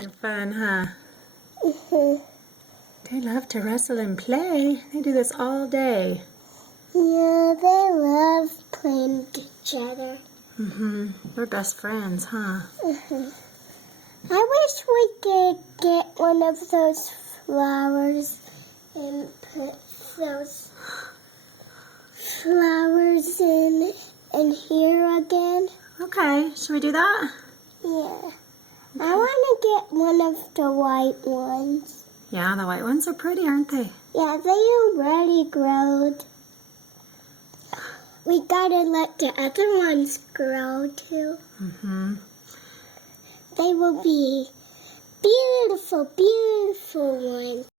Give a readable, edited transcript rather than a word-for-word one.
They're fun, huh? Mhm. They love to wrestle and play. They do this all day. Yeah, they love playing with each other. They're best friends, huh? I wish we could get one of those flowers and put those flowers in here again. Okay, should we do that? Yeah. I want to get one of the white ones. Yeah, the white ones are pretty, aren't they? Yeah, they already grown. We gotta let the other ones grow too. They will be beautiful, beautiful ones.